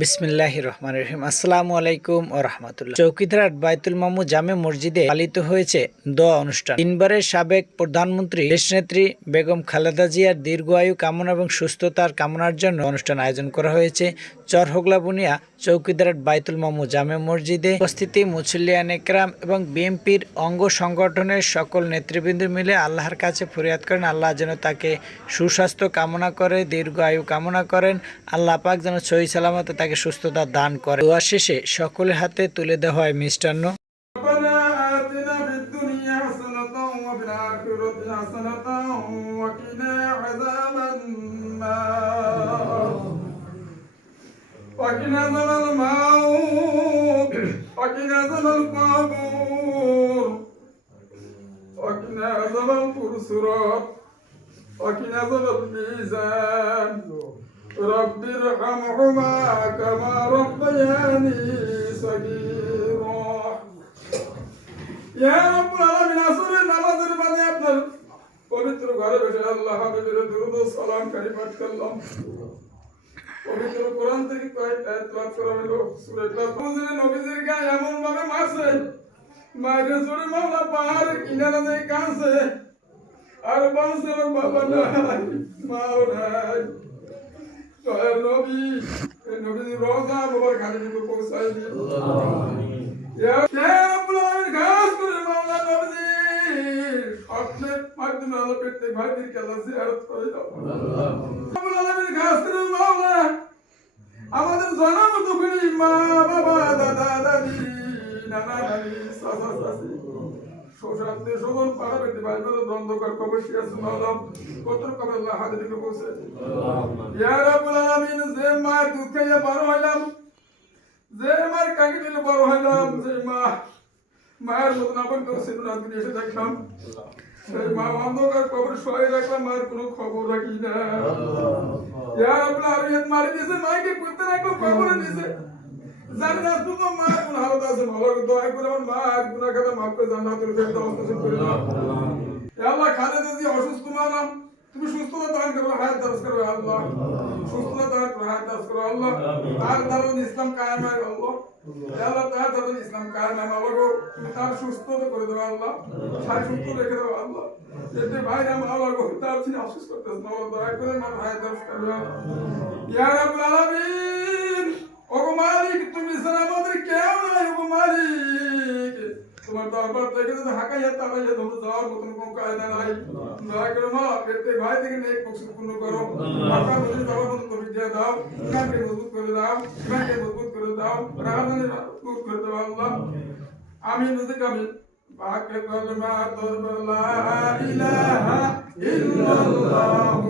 বিসমিল্লাহির রহমানির রহিম। আসসালামু আলাইকুম ওয়া রাহমাতুল্লাহ। চৌকিদার বাইতুল মামুন জামে মসজিদে পালিত হয়েছে দোয়া অনুষ্ঠান। তিনবারের সাবেক প্রধানমন্ত্রী দেশনেত্রী বেগম খালেদা জিয়ার দীর্ঘায়ু কামনা এবং সুস্থতার কামনার জন্য অনুষ্ঠান আয়োজন করা হয়েছে চরহোগলা বুনিয়া চৌকিদার বাইতুল মামুন জামে মসজিদে। উপস্থিতি মুসল্লিয়ান একরাম এবং বিএনপির অঙ্গ সংগঠনের সকল নেতৃবৃন্দ মিলে আল্লাহর কাছে ফরিয়াদ করেন আল্লাহ যেন তাকে সুস্বাস্থ্য কামনা করে, দীর্ঘায়ু কামনা করেন। আল্লাহ পাক যেন সহি সালামতে তাকে সুস্থতা দান করে। দোয়া শেষে সকলের হাতে তুলে দেওয়া হয় মিষ্টান্ন। وقنا عذاب الموت وقنا عذاب القبور وقنا عذاب الصراط وقنا عذاب الميزان رب ارحمهما كما ربياني صغيرا يا رب العالمين আসরে নামাজের বাদে আপনার পবিত্র ঘরে বসে আল্লাহ হাবিবের দরুদ ও সালাম কারি পাঠ করলাম। পবিত্র কোরআন থেকে কয়েকটা আয়াত পাঠ করা হলো। সূরা ইখলাস নবীজির গায়ে এমন ভাবে মারছে, মায়ের জোরে মাওলা পাহাড়ের কিনারে যায় কাঁদছে আর বলছে বাবা নাই মাও নাই। দয়াল নবী নবীজির রওজা বাবার কাছে নিয়ে পৌঁছাই দিন। আমিন। ইয়া রাব্বুল আলামিন খাস করে মাওলা নবীজির স্বপ্নের মাধ্যমে আল্লাহ প্রত্যেক ভাইদের কাছে জিয়ারত করে দাও। রাব্বুল আলামিন খাস করে মাওলা আমাদের জন্ম দুঃখী মা বাবা দাদা দাদি নানা নানি চাচা চাচি শ্বশুরাত্মীয় স্বজন পাড়া ব্যক্তি ভাই বোনের দ্বন্দ্বকর কবর শিয়াছে মাওলা কত কবর আল্লাহ হাজির করে পৌঁছে ইয়া রাব্বুল আলামিন যে মা দুধ খাইয়া বড় হইলাম, যে মার কাকি দিলে বড় হইলাম, যে মায়ের মতন আপন কেউ ছিল না তুমি এসে দেখলাম সেই মা অন্ধকার কবর শোয়াই রাখলাম, মার কোনো খবর রাখি না। ইয়া রাব্বুল আলামিন মারি দিয়েছে মাকে পুঁতে রাখলাম কবরে দিয়েছে, জানি না তুমি মার কোন হালত আছে ভালো দয়া করে আমার মা গুনাহ খাতা মাফ করে জান্নাতুল ফেরদাউস নসিব করে দাও। ইয়া আল্লাহ খালেদা জি অসুস্থ মানাম তুমি সুস্থতা দান করো, হায়াত দান করো আল্লাহ, সুস্থতা দান করো, হায়াত দান করো আল্লাহ। তার দারুন ইসলাম কায়েম হয় আল্লাহ, ইয়া আল্লাহ তার দারুন ইসলাম কায়েম হয় আল্লাহ, তুমি তার সুস্থতা করে দাও আল্লাহ, সারা সুস্থ রেখে দাও আল্লাহ। এতে ভাইরা আল্লাহ তার তিনি অসুস্থ করতেছেন আল্লাহ দয়া করে আমার হায়াত দান করো ইয়া রাব্বুল আলামিন। ওগো মালিক তুমি ছাড়া আমাদের কেউ নাই, ওগো মালিক তোমার দরবার থেকে যদি হাকাইয়া তাকাইয়া ধরে যাওয়ার মতন কোনো কায়দা নাই। দয়া করে মা প্রত্যেক ভাই থেকে নেক বকশিশ পূর্ণ করো, মাথা মধ্যে যাওয়ার মতন তৌফিক দিয়ে দাও, ইমানকে মজবুত করে দাও, ইমানকে মজবুত করে দাও, রাহাজানি দূর করে দাও আল্লাহ। আমিন রুজিক আমিন। পাক কলমা তোর লা ইলাহা ইল্লাল্লাহু